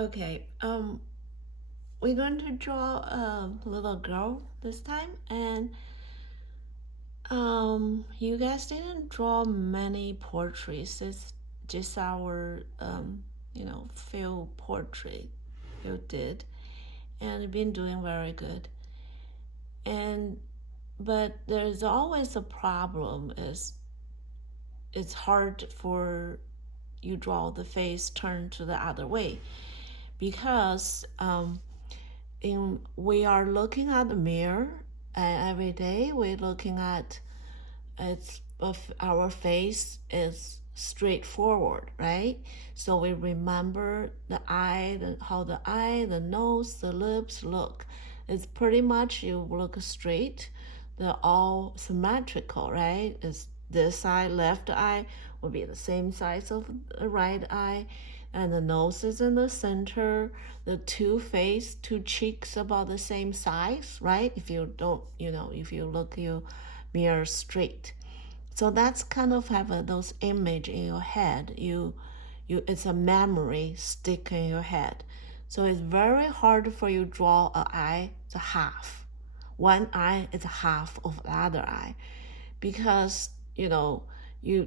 Okay, we're going to draw a little girl this time, and you guys didn't draw many portraits. It's just our few portrait you did, and you've been doing very good. And but there's always a problem is it's hard for you draw the face turned to the other way because we are looking at the mirror, and every day we're looking at it's of our face is straightforward, right? So we remember the eye, how the eye, the nose, the lips look. It's pretty much you look straight. They're all symmetrical, right? It's this side, left eye will be the same size of the right eye, and the nose is in the center. The two cheeks about the same size, right? If you don't, if you look your mirror straight. So that's kind of have those image in your head. It's a memory stick in your head. So it's very hard for you to draw an eye, the half. One eye is half of the other eye, because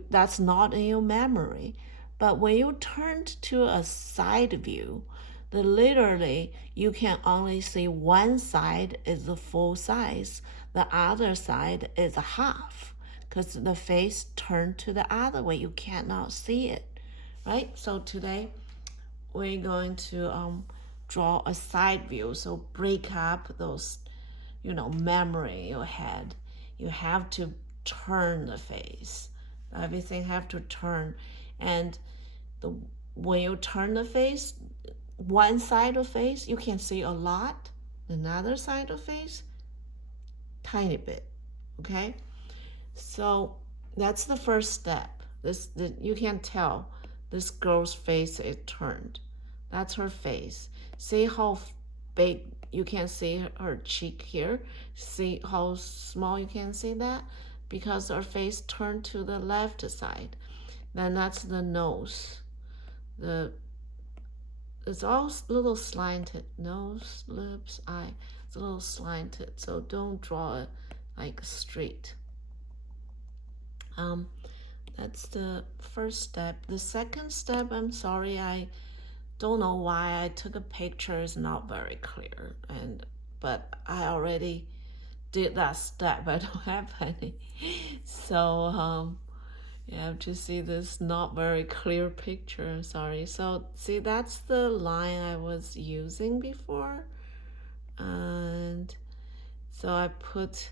that's not in your memory. But when you turn to a side view, literally you can only see one side is the full size, the other side is a half, because the face turned to the other way. You cannot see it, right? So today we're going to draw a side view. So break up those, memory in your head. You have to turn the face. Everything have to turn, and the when you turn the face, one side of face you can see a lot, another side of face tiny bit. Okay, so that's the first step. You can tell this girl's face is turned. That's her face. See how big you can see her cheek here. See how small you can see that, because her face turned to the left side. Then that's the nose. It's all a little slanted. Nose, lips, eye. It's a little slanted. So don't draw it like straight. That's the first step. The second step, I'm sorry, I don't know why I took a picture. It's not very clear, but I already did that step. I don't have any, so you have to see this not very clear picture. I'm sorry. So see, that's the line I was using before, and so I put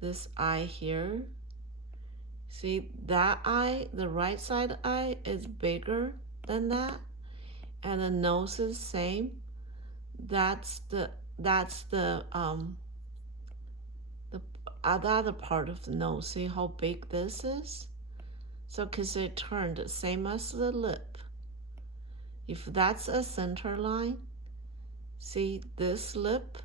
this eye here. See, that eye, the right side eye is bigger than that, and the nose is same. That's the other part of the nose. See how big this is? So because it turned same as the lip. If that's a center line, see this lip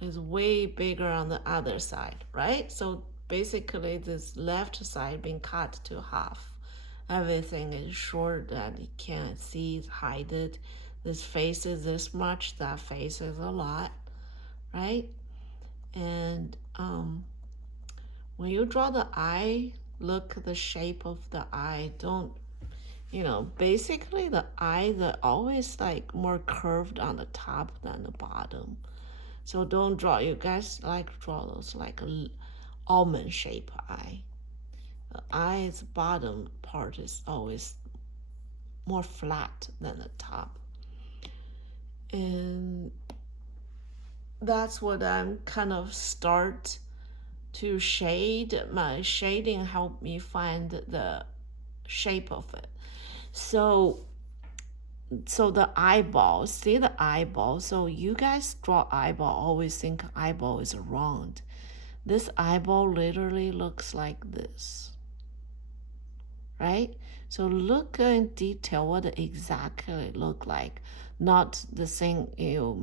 is way bigger on the other side, right? So basically this left side being cut to half. Everything is short that you can't see, hide it. This face is this much, that face is a lot, right? And when you draw the eye, look at the shape of the eye. Don't, basically the eye that always like more curved on the top than the bottom. So don't draw, you guys like to draw those like a almond shape eye. The eye's bottom part is always more flat than the top. And that's what I'm kind of start to shade. My shading helped me find the shape of it. So the eyeball, see the eyeball. So you guys draw eyeball, always think eyeball is round. This eyeball literally looks like this, right? So look in detail what it exactly look like, not the thing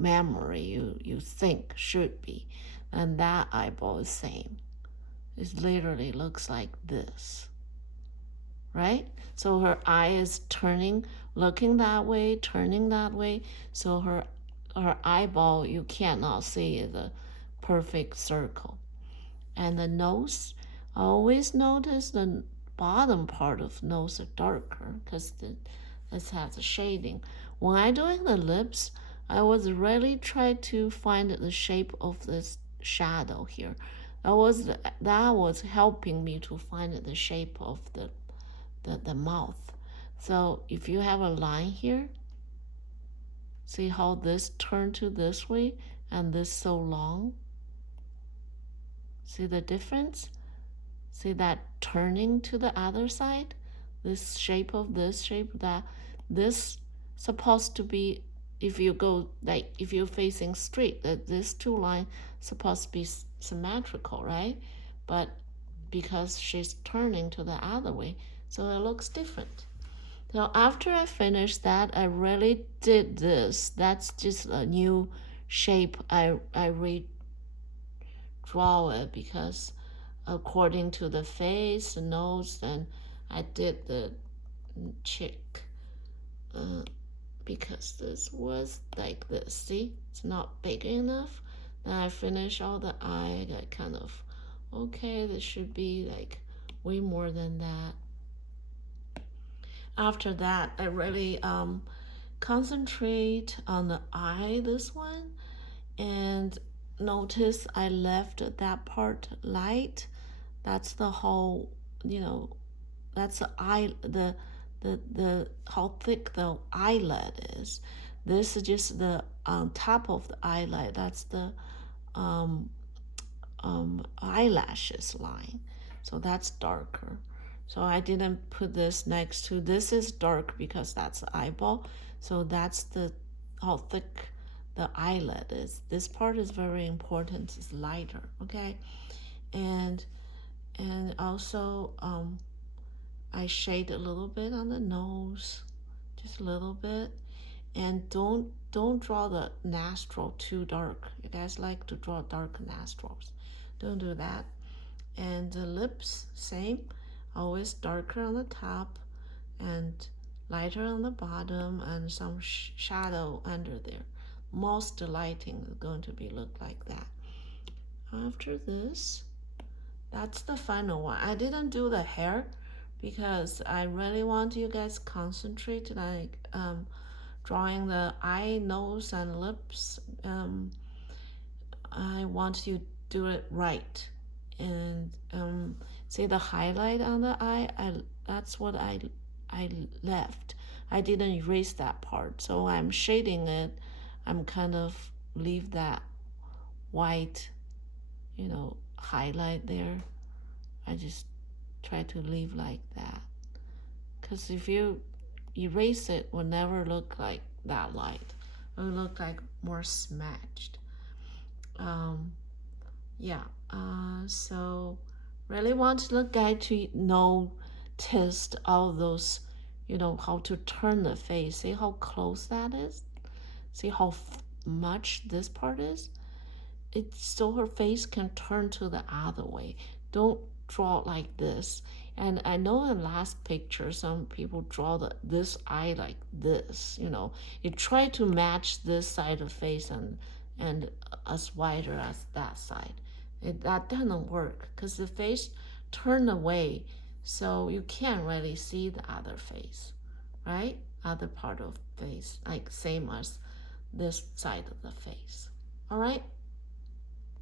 memory you think should be. And that eyeball is same. It literally looks like this, right? So her eye is turning looking that way, turning that way. So her eyeball, you cannot see the perfect circle. And the nose, I always notice the bottom part of nose are darker because it has a shading. When I doing the lips, I was really try to find the shape of this shadow here. That was helping me to find the shape of the mouth. So if you have a line here, see how this turned to this way and this so long? See the difference? See that turning to the other side? This shape of this shape, that this supposed to be, if you go like if you're facing straight, that this two line supposed to be symmetrical, right? But because she's turning to the other way, so it looks different. So after I finished that, I really did this. That's just a new shape. I redraw it because according to the face, the nose, and I did the cheek because this was like this. See, it's not big enough. Then I finish all the eye. I kind of, okay, this should be like way more than that. After that, I really concentrate on the eye, this one, and notice I left that part light. That's the whole, that's the eye, the how thick the eyelid is. This is just the top of the eyelid. That's the um, eyelashes line. So that's darker. So I didn't put this next to this is dark because that's the eyeball. So that's the how thick the eyelid is. This part is very important. It's lighter, okay? And also I shade a little bit on the nose, just a little bit, and don't draw the nostril too dark. You guys like to draw dark nostrils. Don't do that. And the lips, same, always darker on the top and lighter on the bottom, and some shadow under there. Most lighting is going to be look like that. After this, that's the final one. I didn't do the hair because I really want you guys concentrate like drawing the eye, nose, and lips. I want you to do it right. And see the highlight on the eye. That's what I left. I didn't erase that part, so I'm shading it. I'm kind of leave that white, highlight there. I just try to leave like that. Because if you erase it, it will never look like that light. It will look like more smashed. Yeah. So really want the guy to notice all those, how to turn the face. See how close that is? See how much this part is? It's so her face can turn to the other way. Don't draw like this. And I know in last picture, some people draw this eye like this. You try to match this side of face and as wider as that side. That doesn't work because the face turned away, so you can't really see the other face, right? Other part of face, like same as this side of the face. All right.